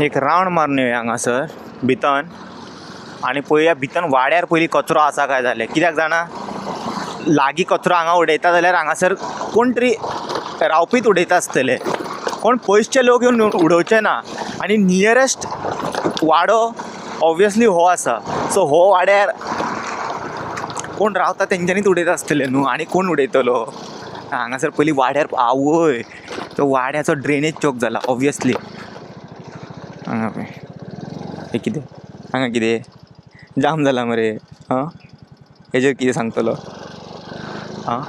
एक राउंड मारून येवया हांगासर भितन आनी पळोवया भितन वाड्यार पयलीं कचरो आसा काय जाल्यार. कित्याक जाणा लागीं कचरो हांगा उडयता जाल्यार हांगासर कोण तरी रावपीच उडयता आसतले, कोण पयसचे लोक येवन उडोवचे ना. आनी नियरेस्ट वाडो ऑब्वियसली हो आसा. सो हो वाड्यार कोण रावता तेंच्यांनीच उडयता आसतले न्हू, आनी कोण उडयतलो. हांगासर पयलीं वाड्यार आवय तो वाड्याचो ड्रेनेज चोक जाला ऑब्वियसली. हांगा पळय हें कितें, हांगा कितें जाम जाला मरे. हां हेजेर कितें सांगतलो. हां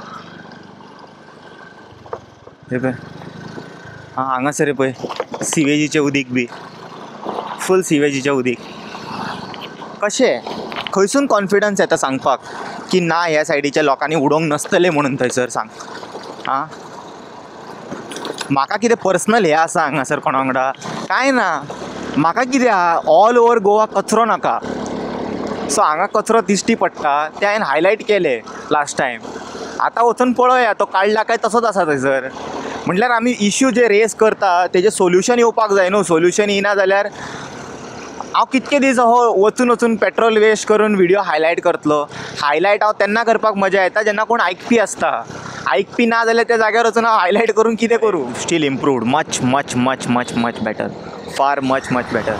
हे पळय हांगासर रे पळय सिवेजीचें उदीक बी फूल सिवेजीचें उदीक. कशें खंयसून कॉन्फिडन्स येता सांगपाक की ना ह्या सायडीच्या लोकांनी उडोवंक नसतलें म्हणून थंयसर सांग. हां म्हाका कितें पर्सनल हें आसा हांगासर कोणा वांगडा कांय ना. म्हाका कितें आहा ऑल ओवर गोवा कचरो नाका. सो हांगा कचरो दिश्टी पडटा तें हांवें हायलायट केलें लास्ट टायम. आतां वचून पळोवया तो काडला काय तसोच आसा थंयसर. म्हटल्यार आमी इश्यू जे रेज करता तेजें सोल्युशन येवपाक जाय न्हू. सोल्युशन येना जाल्यार हांव कितके दीस हो वचून पेट्रोल वेस्ट करून व्हिडियो हायलायट करतलो. हायलायट हांव तेन्ना करपाक मजा येता जेन्ना कोण आयकपी आसता. आयकपी ना जाल्यार त्या जाग्यार वचून हांव हायलायट करून कितें करूं. Steel improved much much much much much better, far much much better.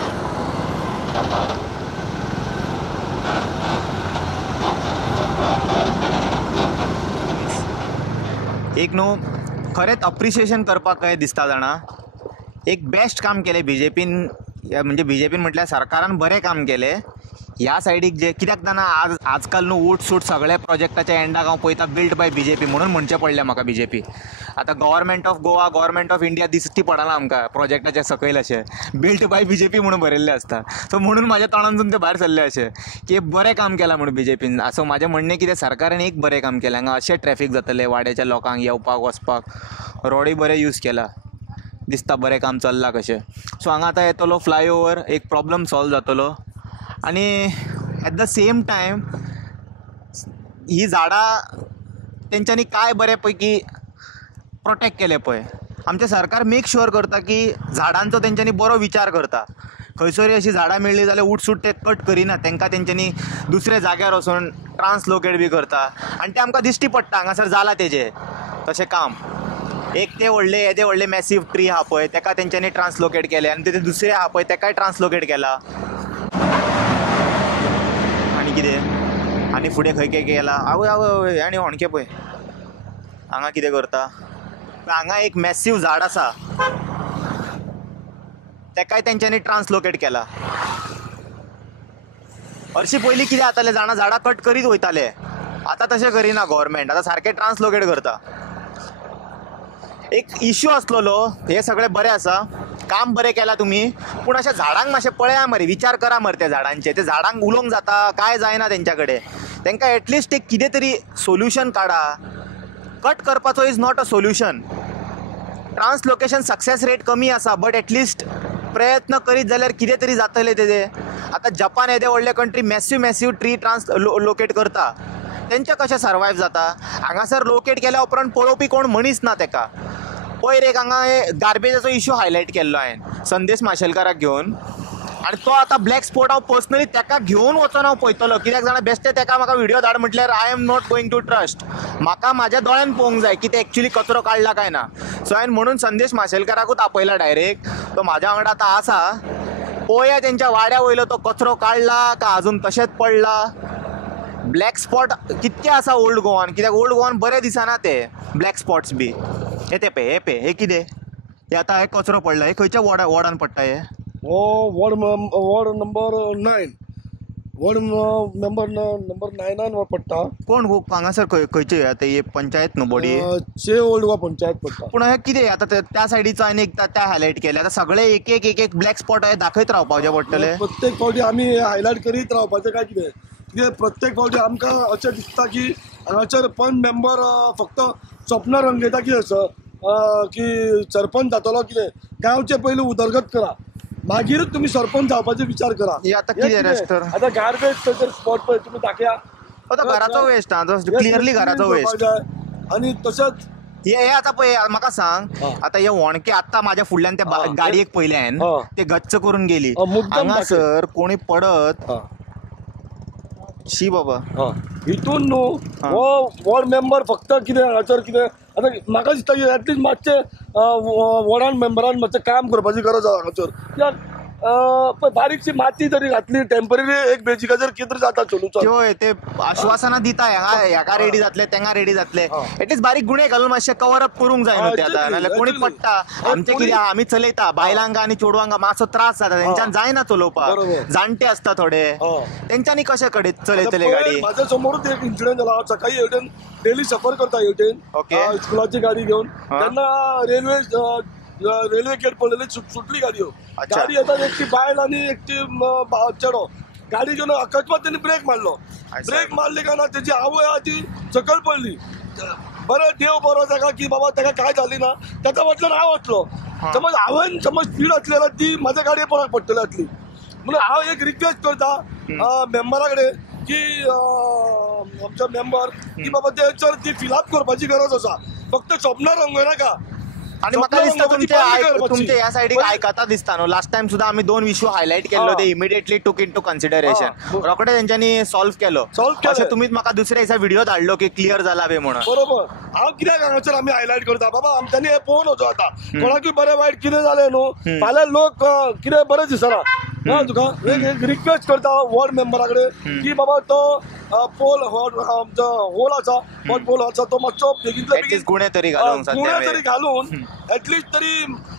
एक न्हू खरेंच अप्रिशिएशन करपाक कहें दिसता जाणा. एक बेस्ट काम केलें बीजेपीन, म्हणजे बीजेपीन म्हटल्यार सरकारान बरें काम केलें. ह्या सायडीक जे कित्याक जाणा आजकाल न्हू उट सूट सगळ्या प्रोजेक्टाच्या एंडाक हांव पळयता बिल्ड बाय बीजेपी म्हणून म्हणचें पडलें म्हाका. बीजेपी आतां government of Goa, government of India दिश्टी पडना आमकां प्रोजेक्टाच्या सकयल अशें बिल्ड बाय बीजेपी म्हणून बरयल्लें आसता. सो म्हणून म्हाज्या तोंडांतसून तें भायर सरलें अशें की बरें काम केलां म्हणून बीजेपीन. सो म्हाजें म्हणणें कितें सरकारान एक बरें काम केलें. हांगा अशें ट्रॅफीक जातलें वाड्याच्या लोकांक येवपाक वचपाक. रोडूय बरे यूज केला दिसता, बरें काम चल्लां कशें. सो हांगा आतां येतलो फ्लायओवर, एक प्रॉब्लम सॉल्व जातलो. आनी एट द सेम टायम ही झाडां तेंच्यांनी काय बरे पैकी प्रोटेक्ट केले पळय. आमचें सरकार मेक शुअर करता की झाडांचो तेंच्यांनी बरो विचार करता. खंयसरी अशीं झाडां मेळ्ळी जाल्यार उठसूट ते कट करिना, तांकां तेंच्यांनी दुसऱ्या जाग्यार वचून ट्रान्सलोकेट बी करता. आनी तें आमकां दिश्टी पडटा हांगासर जालां तेजें तशें काम. एक ते व्हडले मॅसीव ट्री आहा पळय तेका तेंच्यांनी ट्रान्सलोकेट केलें, आनी ते दुसरे आहा पळय तेकाय ट्रान्सलोकेट केला. आनी कितें आनी फुडें खंय केला आवय आवय आनी होणके पळय हांगा कितें करता. हांगा एक मॅसीव झाड आसा तेकाय तेंच्यांनी ट्रान्सलोकेट केला. हरशीं पयलीं कितें जातालें जाणा, झाडां कट करीत वयताले. आतां तशें करिना गव्हर्मेंट, आतां सारकें ट्रान्सलोकेट करता. एक इश्यू आसलेलो, हे सगळें बरें आसा, काम बरें केलां तुमी, पूण अशें झाडांक मातशें पळया मरे, विचार करा मरे त्या झाडांचे. ते झाडांक उलोवंक जाता काय जायना तेंच्या कडेन. तांकां एटलिस्ट एक कितें तरी सोल्युशन काडा. कट करपाचो is not a solution. Translocation success rate कमी आसा, बट एटलिस्ट प्रयत्न करीत जाल्यार कितें तरी जातलें तेजें. आतां जपान येदे व्हडले कंट्री मॅसीव ट्री लोकेट करता, तेंचें कशें सर्वायव जाता. हांगासर लोकेट केल्या उपरांत पळोवपी कोण मनीस ना तेका. पयर एक हांगा गार्बेजाचो इश्यू हायलायट केल्लो हांवें संदेश माशेलकाराक घेवन, आनी तो आतां ब्लॅक स्पॉट हांव पर्सनली तेका घेवन वचोन हांव पळयतलो. कित्याक जाणा बेश्टे तेका म्हाका व्हिडियो धाड म्हटल्यार I am not going to trust. म्हाका म्हाज्या दोळ्यान पळोवंक जाय की ते एक्चुली कचरो काडला काय ना. सो हांवें म्हणून संदेश माशेलकाराकूच आपयला डायरेक्ट. तो म्हाज्या वांगडा आतां आसा. पळोवया तेंच्या वाड्या वयलो तो कचरो काडला काय आजून तशेंच पडला. ब्लॅक स्पॉट कितके आसा ओल्ड गोवान, कित्याक ओल्ड गोवान बरें दिसना ते ब्लॅक स्पॉट्स बी. हे पळय हे कितें, हे आतां हे कचरो पडला, हे खंयच्या वॉर्डान पडटा हे? हो वॉर्ड नंबर 9, वॉर्ड नंबर 9 पडटा. कोण हांगासर खंयचे आतां हे पंचायत न्हू बॉडी चे ओल्ड गोवा पंचायत पडटा. पूण हे कितें आतां त्या सायडीचो आनी एक त्या हायलायट केले. आतां सगळे एक ब्लॅक स्पॉट हे दाखयत रावपाचे पडटले. प्रत्येक फावटी आमी हायलायट करीत रावपाचें काय कितें. कित्याक प्रत्येक फावटी आमकां अशें दिसता की हांगासर पंच मेंबर फक्त स्वप्न रंगयता की असो की सरपंच जातलो कितें. गांवचे पयलीं उदरगत करा, मागीरच तुमी सरपंच जावपाचो विचार करा. आतां कितें रेस्टर आतां गार्बेज थंयसर स्पॉट पळय तुमी दाखया. तो घराचो वेस्ट क्लियरली घराचो वेस्ट. आनी तशेंच हे आता पळय म्हाका सांग हा. आता हे वणके आत्ता माझ्या फुडल्यान त्या हा. गाडयेक पयल्यान हा. ते गच्च करून गेली मुद्दाम हांगा दाखय. सर कोणी पडत शी बाबा हितून न्हू हो वॉर्ड मेंबर फक्त कितें हांगासर कितें आतां म्हाका दिसता की एटलीस्ट मातशें वॉर्डान मेंबरान मातशें काम करपाची गरज आसा हांगासर कित्याक पळय बारीकशी माती जरी घातली टेम्पररी एक बेजिकाचेर कितें जाता सोल्युशन त्यो ते आश्वासनां दिता हेका रेडी जातले तेंगा रेडी जातले एटलीस्ट बारीक गुणे घालून मातशें कवर अप करूंक जाय न्हू ते आतां नाल्यार कोणी पडटा आमचे कितें आमी चलयता बायलांक आनी चेडवांक मातसो त्रास जाता तेंच्यान जायना चलोवपाक बरोबर. जाणटे आसता थोडे तेंच्यांनी कशे कडेन चलयतले पळय, गाडी म्हाज्या समोरूच एक इन्सिडंट जाला हांव सकाळी हेवटेन डेली सफर करता हेवटेन ओके. स्कुलाची गाडी घेवन तेन्ना रेल्वे गेट पडलेली सुटली गाडयो अच्छा. गाडी येतात एकटी बायल आनी एकटी चेडो गाडी घेवन अकस्मात त्यांनी ब्रेक मारलो ब्रेक मारली काय ना त्याची आवय आहा ती सकयल पडली बरं देव बरो ताका की बाबा ताका काय झाली ना ताका म्हटलं हांव वतलो समज हांवें समज स्पीड आसली जाल्यार ती म्हाज्या गाडये पडक पडटली आसली म्हणून हांव एक रिक्वेस्ट करता मेंबरा कडेन की आमच्या मेंबर की बाबा तेचेर ती फिलअप करपाची गरज आसा फक्त स्वप्न रंगय नाका आणि म्हाका दिसता तुमचे ह्या सायडीक आयकता दिसता न्हू लास्ट टायम सुद्धा आमी 2 इश्यू हायलायट केल्लो ते इमिडिएटली टूक इन टू कन्सिडरेशन रोखडे तेंच्यांनी सॉल्व केलो अशें तुमीच म्हाका दुसऱ्या दिसा व्हिडिओ धाडलो की क्लियर जाला बे म्हणून बरोबर हांव कित्याक हांगासर आमी हायलायट करता बाबा आमच्यांनी हे पळोवन वचो आता कोणाकूय बरें वायट कितें जालें न्हू फाल्यां लोक कितें बरें दिसना ना तुका एक रिक्वेस्ट करता वॉर्ड मेंबरा कडेन की बाबा तो पोल आमचो होल आसा वॉट पोल आसा तो मातसो बेगींतल्या बेगीन गुणे तरी घालूंक गुणे तरी घालून एटलीस्ट तरी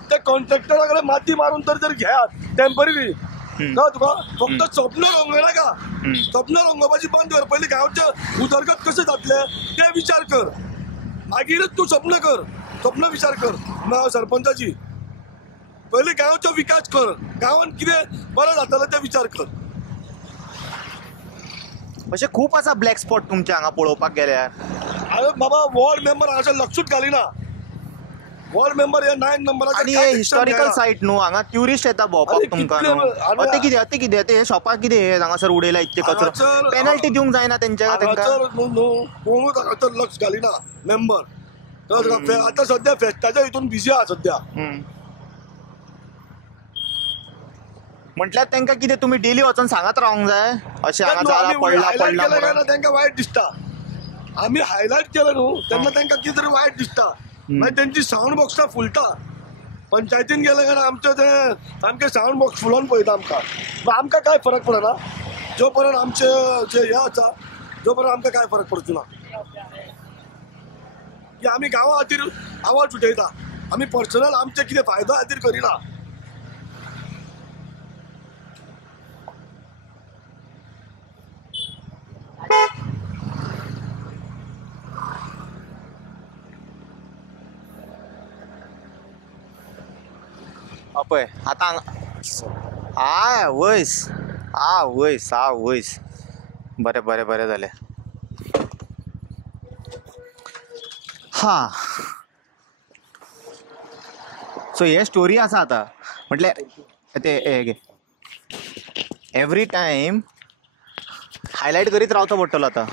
त्या कॉन्ट्रॅक्टरा कडेन माती मारून तरी घेयात टेम्पररी का तुका फक्त स्वप्न रंगय नाका स्वप्न रंगोवपाची बंद कर पयलीं गांवचे उदरगत कशें जातले ते विचार कर मागीरच तूं स्वप्न विचार कर सरपंचाची पयलीं गांवचो विकास कर गांवांत कितें बरें जातलें ते विचार कर अशें खूब आसा ब्लॅक स्पॉट तुमच्या हांगा पळोवपाक गेल्यार हांवें बाबा वॉर्ड मेंबर हांगासर लक्षूच घालिना वॉर्ड मेंबर हे 9 नंबराचेर आणि हे हिस्टॉरिकल सायट न्हू हांगा ट्युरिस्ट येता भोंवपाक तुमकां न्हू ते कितें शॉपाक कितें हांगासर उडयला इतके कचरो पेनल्टी दिवंक जायना तेंच्या हांगासर कोणूच हांगासर लक्ष घालिना मेंबर आतां सद्या फेस्ताच्या हितून बिजी आहा सद्या म्हटल्यार तेंकां कितें तुमी डेली वचून सांगत रावंक जाय अशें हांगा जाला पडला म्हणून तांकां वायट दिसता आमी हायलायट केलें न्हू तेन्ना तांकां कितें तरी वायट दिसता मागीर तेंची सावंड बॉक्सां फुलता पंचायतीन गेले काय आमचे ते सामके सावंड बॉक्स फुलोवन पळयता आमकां काय फरक पडना जो पर्यंत आमचे जे हे आसा जो पर्यंत आमकां काय फरक पडचो ना की आमी गांवा खातीर आवाज उठयता आमी पर्सनल आमचे कितें फायदा खातीर करिना पळय आतां वयस बरें जालें सो हे स्टोरी आसा आतां म्हटल्यार ते एवरी टायम हायलायट करीत रावचो पडटलो आतां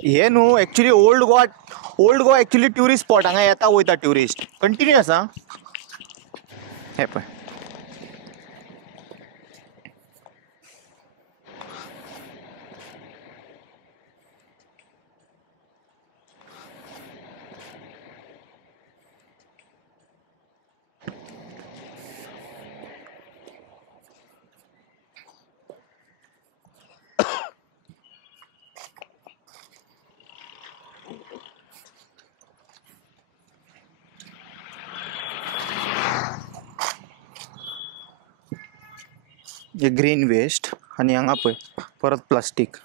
हे न्हू actually old Goa actually tourist spot हांगा येता वयता ट्युरिस्ट कंटिन्यू आसा हे पळय हे ग्रीन वेस्ट आणि हांगा पळय परत plastic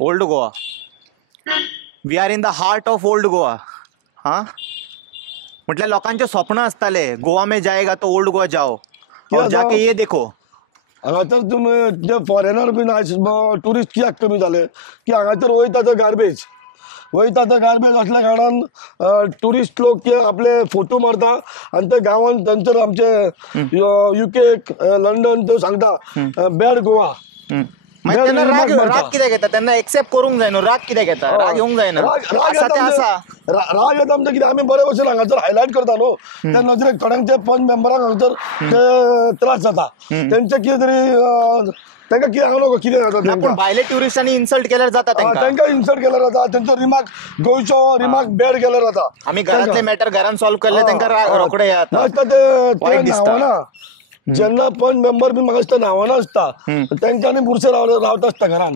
old Goa we are in the heart of old Goa म्हटल्यार लोकांचे स्वप्न आसताले गोवा में जाएगा तो ओल्ड गोवा जाओ और जाके ये देखो हांगासर तुमी जे फॉरेनर बीन टुरिस्ट कित्याक कमी जाले की हांगासर वयता तो गार्बेज असल्या कारणान टुरिस्ट लोक ते आपले फोटो मारता आणि ते गांवांत थंयसर आमचे UK लंडन ते सांगता बॅड गोवा. मागीर तेन्ना राग कित्याक घेता तेन्ना एक्सेप्ट करूंक जाय न्हू. राग कित्याक घेता? राग येवंक जायना. राग येता आमचे कितें आमी बरे भशेन हांगासर हायलायट करता न्हू. त्या नजरेक थोड्यांचे पंच मेंबरांक हांगासर ते त्रास जाता. तेंचे कितें तरी तांकां कितें हांगलो कितें जाता पूण भायले ट्युरिस्टांनी इन्सल्ट केल्यार जाता तांकां इन्सल्ट केल्यार जाता. तेंचो रिमार्क गोंयचो रिमार्क बॅड केल्यार जाता. आमी घरांतले मॅटर घरान सॉल्व केले तांकां रोखडे येता. ते नांवाना जेन्ना पंच मेंबर बी म्हाका दिसता नांवाना आसता तेंच्यांनी बुरशे रावता आसता घरान.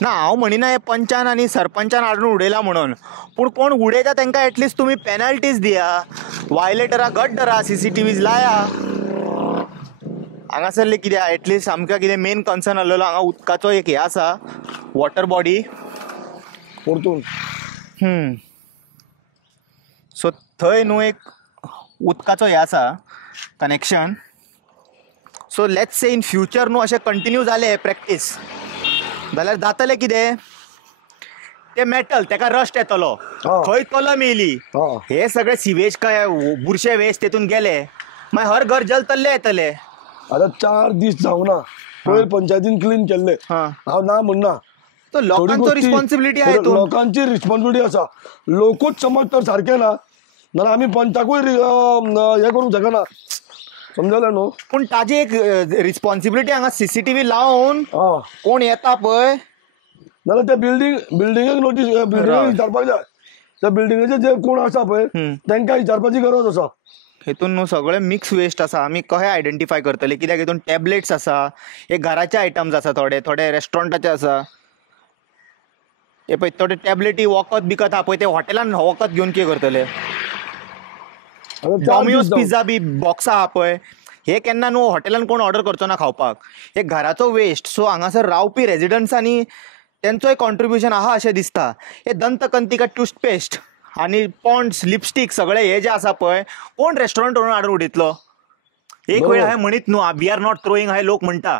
ना हांव म्हणिना हे पंचान आनी सरपंचान हाडून उडयला म्हणून, पूण कोण उडयता तांकां एटलिस्ट तुमी पेनल्टीज दिया, वायलेटराक घट धरा, CCTVs लाया. हांगासरले कितें एटलिस्ट आमकां कितें मेन कन्सर्न आसलेलो हांगा उदकाचो एक हे आसा वॉटर बॉडी परतून सो थंय न्हू एक उदकाचो हे आसा connection. So let's say in future न्हू अशें कंटिन्यू जालें प्रॅक्टीस जाल्यार जातलें कितें ते मेटल तेका रस्ट येतलो, खंय कलम येयली, हे सगळे सिवेज काय बुरशे वेस्ट तेतून गेले मागीर हर घर जल तल्ले येतले. आता 4 दीस जावना पयर पंचायतीन क्लीन केल्ले. हांव ना म्हणना तो लोकांचो रिस्पॉन्सिबिलिटी आहे. लोकांची रिस्पॉन्सिबिलिटी आसा. लोकूच समज तर सारखे ना जाल्यार आमी पंचाकूय हे करूंक शकना. समजलें न्हू. पूण ताजी एक रिस्पॉन्सिबिलिटी हांगा CCTV लावन कोण येता पळय जाल्यार ते बिल्डिंगेक नोटीस बिल्डिंगेक विचारपाक जाय. त्या बिल्डिंगेचे जे कोण आसा पळय तांकां विचारपाची गरज आसा. हेतून न्हू सगळे मिक्स वेस्ट आसा. आमी कशें आयडेंटिफाय करतले? कित्याक हेतून टॅबलेट्स आसा, हे घराचे आयटम्स आसा, थोडे रेस्टॉरंटाचे आसा. हे पळय थोडे टॅबलेटी वखद बिकत आहा पळय ते हॉटेलान वखद घेवन कितें करतले? डॉमिनोज पिझ्झा बी बॉक्स आहा पळय हे केन्ना न्हू हॉटेलान कोण ऑर्डर करचो ना खावपाक. हे घराचो वेस्ट. सो हांगासर रावपी रेजिडंट्सांनी तेंचोय कॉन्ट्रिब्युशन आहा अशें दिसता. हे दंतकंतिका टूथपेस्ट आनी पॉन्ड्स लिपस्टीक सगळे हे जे आसा पळय कोण रेस्टॉरंट व्हरून हाडून उडयतलो? एक वेळ हांवें म्हणीत न्हू वी आर नॉट थ्रोईंग हाय लोक म्हणटा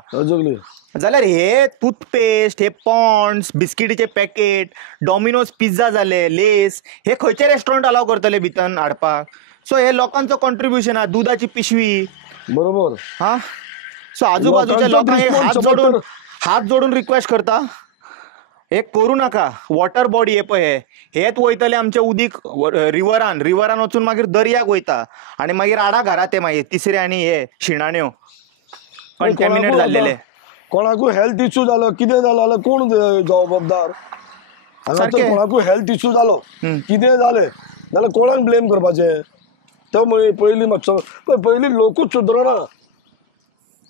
जाल्यार हे टूथपेस्ट, हे पॉन्ड्स, बिस्किटीचे पॅकेट, डॉमिनोज पिझ्झा जाले, लेस, हे खंयचे रेस्टॉरंट अलाव करतले भितर हाडपाक? सो हे लोकांचो कॉन्ट्रिब्युशन आहा. दुधाची पिशवी बरोबर. सो आजूबाजूच्या लोकांक हात जोडून रिक्वेस्ट करता हे करू नाका. वॉटर बॉडी हे पळय हेच वयतले आमचे उदीक रिव्हरान वचून मागीर दर्याक वयता आनी मागीर आडा घरा ते मागीर तिसरे आनी हे शिणाण्यो कंटॅमिनेट जाल्लेले. कोणाकूय हेल्थ इश्यू जालो कितें जालो जाल्यार कोण जबाबदार? हांगासर कोणाकूय हेल्थ इश्यू जालो कितें जालें जाल्यार कोणाक ब्लेम करपाचें? तो पयलीं मातसो पयलीं लोकूच सुदरना.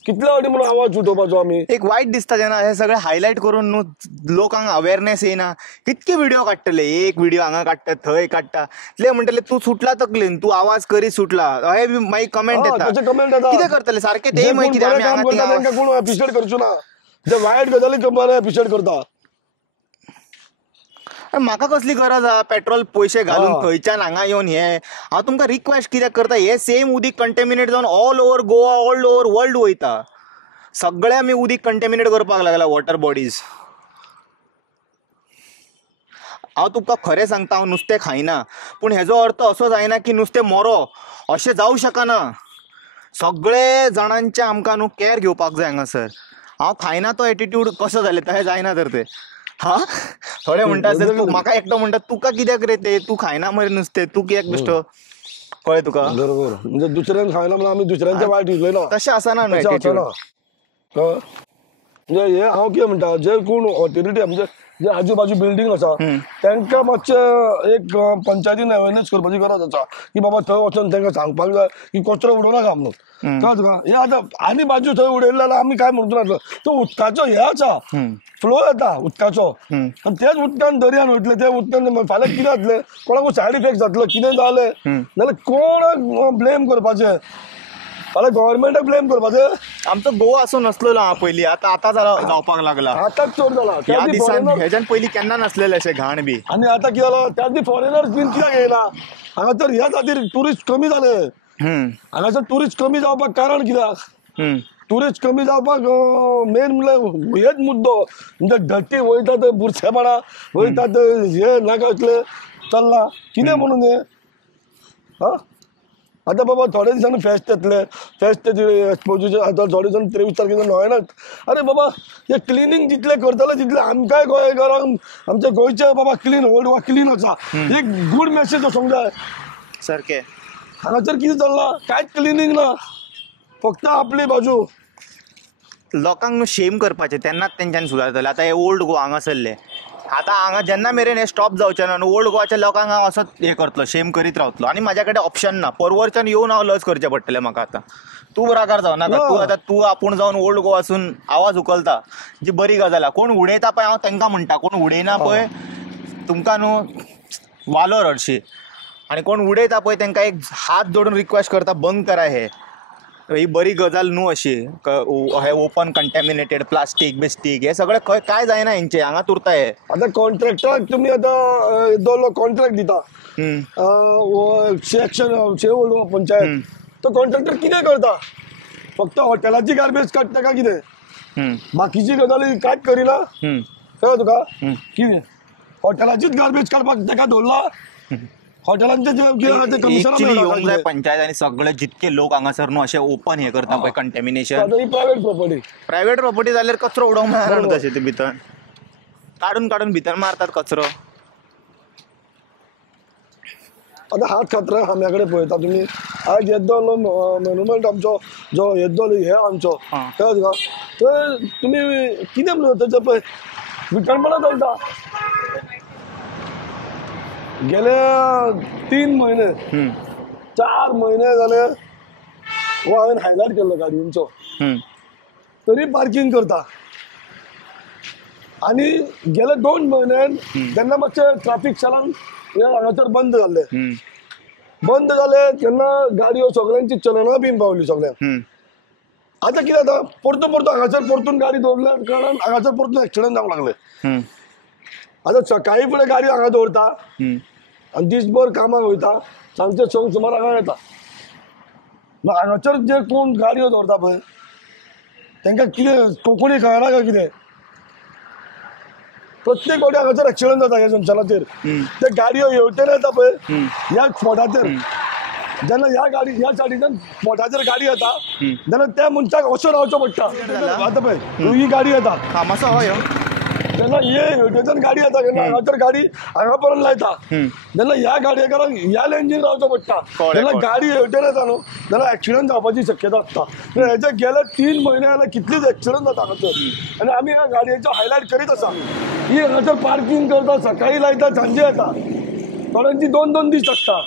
कितले फावटी म्हणून आवाज उठोवपाचो आमी. एक वायट दिसता जेन्ना हे सगळे हायलायट करून न्हू लोकांक अवेरनेस येयना. कितके व्हिडिओ काडटले, एक व्हिडिओ हांगा काडटा थंय काडटा ते म्हणटले तू सुटला तकलेन, तू आवाज करी सुटला. हे मागीर कमेंट येता. कितें करतले सारखे ते मागीर कितें आमी हांगा कोण एपिसोड करचो ना. जे वायट गजाली एपिसोड करता. म्हाका कसली गरज आहा पेट्रोल पयशे घालून खंयच्यान हांगा येवन हे. हांव तुमकां रिक्वेस्ट कित्याक करता हे सेम उदीक कंटेमिनेट जावन all over Goa all over world वयता. सगळे आमी उदीक कंटेमिनेट करपाक लागला वॉटर बॉडीज. हांव तुमकां खरें सांगता हांव नुस्तें खायना पूण हेजो अर्थ असो जायना की नुस्तें मरो अशें जावं शकना. सगळे जाणांचे आमकां न्हू कॅर घेवपाक जाय हांगासर. हांव खायना तो एटिट्यूड कसो जालें तशें जायना तर ते. थोडे म्हणटा म्हाका एकटो म्हणटा तुका कित्याक रे ते तू खायना मरे नुस्तें तू कित्याक बेश्टो कळ्ळें तुका? बरोबर. म्हणजे दुसऱ्यान खायना म्हणून आमी दुसऱ्यांचे वायट उलयना तशें आसना न्हू एटिट्यूड. म्हणजे हे हांव कितें म्हणटा जे कोण ऑथॉरिटी म्हणजे जे आजूबाजू बिल्डिंग आसा तांकां मातशें एक पंचायतीन अवेरनेस करपाची गरज आसा की बाबा थंय वचून तांकां सांगपाक जाय की कचरो उडोवनाका म्हणून. कळ्ळें तुका? हे आतां आनी बाजू थंय उडयले जाल्यार आमी काय म्हणचो नासलो. तो उदकाचो हे आसा फ्लो येता उदकाचो आनी तेच उदकान दर्यान वयतले. ते उदकान फाल्यां कितें जातलें कोणाकूय सायड इफेक्ट जातलो कितें जालें जाल्यार कोणाक ब्लेम करपाचें? फाल्यां गव्हर्मेंटाक ब्लेम करपाचें? आमचो गोवा असो नसलेलो हा पयलीं. आतां जावपाक लागला. आतांच चड जाला. ह्या दिसान हेज्यान पयलीं केन्ना नासलेलें अशें घाण बी. आनी आतां कितें जालां त्याच दी फॉरेनर्स बीन कित्याक येयना हांगासर ह्या खातीर टुरिस्ट कमी जाले. हांगासर ट्युरिस्ट कमी जावपाक कारण कित्याक ट्युरिस्ट कमी जावपाक मेन म्हणल्यार हेच मुद्दो म्हणजे धट्टी वयता थंय बुरशेपणा वयता थंय हे नाका इतले चल्ला कितें म्हणून हे हा आतां बाबा थोडे दिसांनी फेस्त येतले फेस्त तेजी एक्सपोजिशन आतां थोडे जाण 23 तारखेर न्हयनात अरे बाबा हे क्लिनींग जितले करतले तितले आमकांय गोंयकारांक आमच्या गोंयचे बाबा क्लीन ओल्ड वा क्लीन आसा एक गूड मेसेज वचोंक जाय सारकें हांगासर कितें चल्ला कांयच क्लिनींग ना फक्त आपली बाजू लोकांक न्हू शेम करपाचें तेन्नाच तेंच्यांनी सुदारतले आतां हे ओल्ड गोवा हांगासरले आतां हांगा जेन्ना मेरेन हे स्टॉप जावचें ना न्हू ओल्ड गोवाच्या लोकांक हांव असोच हे करतलो शेम करीत रावतलो आनी म्हाज्या कडेन ऑप्शन ना परवरच्यान येवन हांव लज करचें पडटलें म्हाका आतां तूं रागार जावनाका तूं आपूण जावन ओल्ड गोवासून आवाज उखलता जी बरी गजाल आहा कोण उडयता पळय हांव तांकां म्हणटा कोण उडयना पळय तुमकां न्हू वालोर हरशी आनी कोण उडयता पळय तांकां एक हात जोडून रिक्वेस्ट करता बंद करा हे ही बरी गजाल न्हू अशी हे ओपन कंटॅमिनेटेड प्लास्टीक बिस्टीक हे सगळें खंय काय जायना हेंचे हांगा उरता हे आतां कॉन्ट्रॅक्टराक तुमी आतां दोन कॉन्ट्रॅक्ट दिता सेक्शन शेवोल्ड पंचायत तो कॉन्ट्रॅक्टर कितें करता फक्त हॉटेलाची गार्बेज काडटा काय कितें बाकीची गजाली कांयच करिना कळ्ळें तुका कितें हॉटेलाचीच गार्बेज काडपाक ताका दवरला हॉटेलांचे जे कमिशनर येवंक जाय पंचायत आनी सगळे जितके लोक हांगासर न्हू अशें ओपन हे करता पळय कंटॅमिनेशन प्रायव्हेट प्रॉपर्टी जाल्यार कचरो उडोवंक मेळना तशें ते भितर काडून काडून भितर मारतात कचरो आतां हात खात्रा आम्या कडेन पळयता तुमी आज येद्दो मॉन्युमेंट आमचो जो येद्दो हे आमचो कळ्ळें तुका थंय तुमी कितें म्हणून थंयचो पळय विटणपणां चलता गेले 3 महिने 4 महिने जाले हो हांवें हायलायट केल्लो गाडयेंचो तरी पार्किंग करता आनी गेले 2 म्हयन्यान जेन्ना मातशें ट्रॅफिक चलान हे हांगासर बंद जाले तेन्ना गाडयो सगळ्यांची चलनां बीन पावली सगळ्यांक आतां कितें जाता परतून हांगासर परतून गाडी दवरल्या कारणान हांगासर परतून एक्सिडंट जावंक लागले आतां सकाळी फुडें गाडयो हांगा दवरता आनी दिसभर कामाक वयता सांजचे 6 सुमार हांगा येता हांगासर जे कोण गाडयो दवरता पळय तांकां कितें कोंकणी कळना काय कितें प्रत्येक फावटी हांगासर एक्सिडंट जाता ह्या जंक्शनाचेर ते गाडयो हेवटेन येता पळय ह्या स्पॉटाचेर जेन्ना ह्या सायडीच्यान स्पॉटाचेर गाडी येता जेन्ना त्या मनशाक असो रावचो पडटा आतां पळय ही गाडी येता मातसो हय जेन्ना हे हेवटेच्यान गाडी येता तेन्ना हांगासर गाडी हांगा पर्यंत लायता जेन्ना ह्या गाडयेकारांक ह्या लेंजीन रावचो पडटा जेन्ना गाडी हेवटेन येता न्हू जाल्यार एक्सिडंट जावपाची शक्यता आसता हेचे गेले 3 म्हयने जाल्यार कितलीच एक्सिडंट जाता हांगासर आनी आमी ह्या गाडयेचो हायलायट करीत आसा ही हांगासर पार्किंग करता सकाळी लायता सांजे येता थोड्यांची 2-2 दीस लागता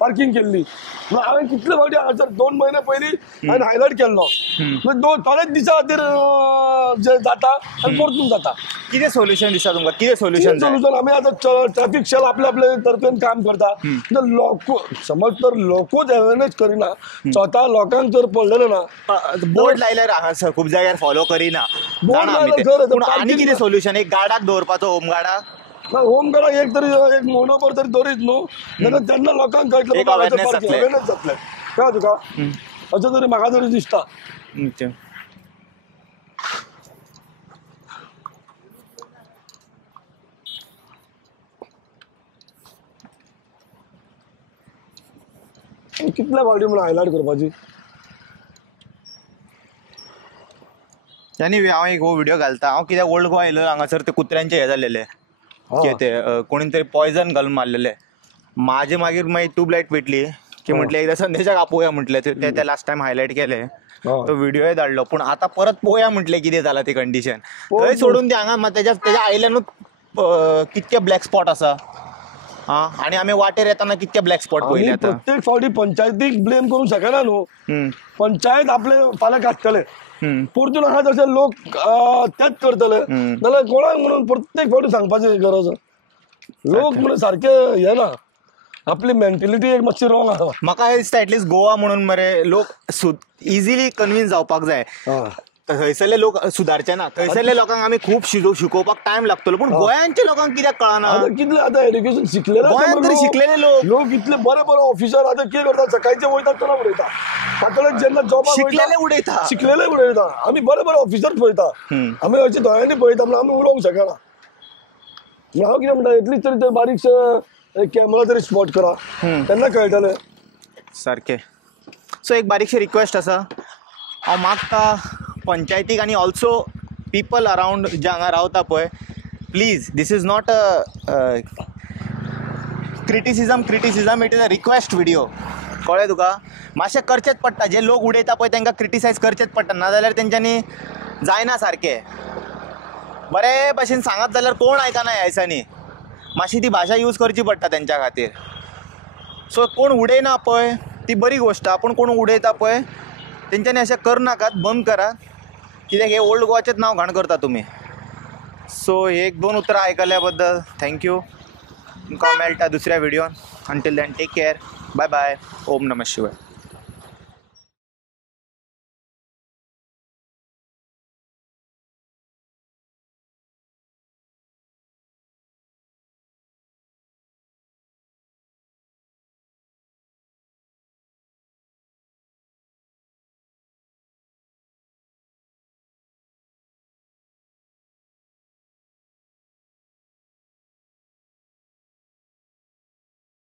पार्किंग केल्ली हांवें कितले फावटी हांगासर 2 महिने पयलीं हांवें हायलायट केल्लो थोडेच दिसा खातीर जे जाता आनी परतून जाता कितें सोल्युशन दिसता तुमकां कितें सोल्युशन आमी आतां ट्रॅफिक शेल आपल्या तर्फेन काम करता लोक समज तर लोकूच अवेरनेस करिना स्वता लोकांक जर पडलेले ना बोर्ड लायल्यार हांगासर खूब जाग्यार फॉलो करिना आनी कितें सोल्युशन एक गार्डाक दवरपाचो होम गार्डाक होम गार्डाक एक म्हयनोभर तरी दरीत न्हू जाल्यार तेन्ना लोकांक कळटलें अवेरनेस जातलें कळ्ळें तुका अशें तरी म्हाका तरी दिसता कितल्या फावटी म्हणून हायलायट करपाची आनी हांव एक हो व्हिडिओ घालता हांव कित्याक ओल्ड गोवा येयलो हांगासर ते कुत्र्यांचे हे जाल्लेले कितें ते कोणी तरी पॉयझन घालून मारलेले माझे मागीर ट्यूबलायट पेटली की म्हटलें एकदां संदेशाक आपोवया म्हटलें ते लास्ट टायम हायलायट केले तो व्हिडिओय धाडलो पूण आतां परत पळोवया म्हटलें कितें जालां ती कंडिशन थंय सोडून ती हांगा तेज्या आयल्यानूच कितके ब्लॅक स्पॉट आसा आनी आमी वाटेर येताना कितके ब्लॅक स्पॉट पयले आतां प्रत्येक फावटी पंचायतीक ब्लेम करूंक शकना न्हू पंचायत आपले फाल्यां काडटले परतून हांगा जशे लोक तेच करतले जाल्यार कोणाक म्हणून प्रत्येक फावटी सांगपाची गरज लोक म्हणून सारके हे ना आपली मेंटेलिटी एक मातशी रॉंग आसा म्हाका दिसता एटलीस्ट गोवा म्हणून मरे लोक इजिली कन्विन्स जावपाक जाय थंयसरले लोक सुदारचे ना. थंयसरले लोकांक आमी खूब शिकोवपाक टायम लागतलो, पूण गोंयांचे लोकांक कित्याक कळना? आता कितले आता एड्युकेशन शिकलेले गोंयांत तरी शिकलेले लोक इतले बरे बरे ऑफिसर आता कितें करता, सकाळचे वयतात चला उडयता, फाटल्यान जेन्ना जॉबाक शिकलेले उडयता. शिकलेले उडयता. आमी बरे बरे ऑफिसर पळयता, आमी अशें दोळ्यांनी पळयता म्हणून आमी उलोवंक शकना. हांव कितें म्हणटा, एटलीस्ट तरी ते बारीकशे कॅमेरा तरी स्पॉट करा, तेन्ना कळटलें. सारकें. सो एक बारीकशी रिक्वेस्ट आसा, हांव मागता पंचायतीक आनी ऑल्सो पीपल अरावंड जे हांगा रावता पळय, please this is not a criticism, it is a request video. कळ्ळें तुका? मातशें करचेंच पडटा. जे लोक उडयता पळय तांकां क्रिटिसायज करचेंच पडटा, नाजाल्यार तेंच्यांनी जायना सारकें. बरे भशेन सांगत जाल्यार कोण आयकना ह्या दिसांनी. मातशी ती भाशा यूज करची पडटा तेंच्या खातीर. सो कोण उडयना पळय ती बरी गोश्ट, पूण कोण उडयता पळय तेंच्यांनी अशें करनाकात, बंद करात, कित्याक हे ओल्ड गोवाचेंच नांव घाण करता तुमी. सो हे 1-2 उतरां आयकल्या बद्दल थँक्यू. तुमकां मेळटा दुसऱ्या व्हिडिओन. Until then take care. Bye bye. ओम नमः शिवाय.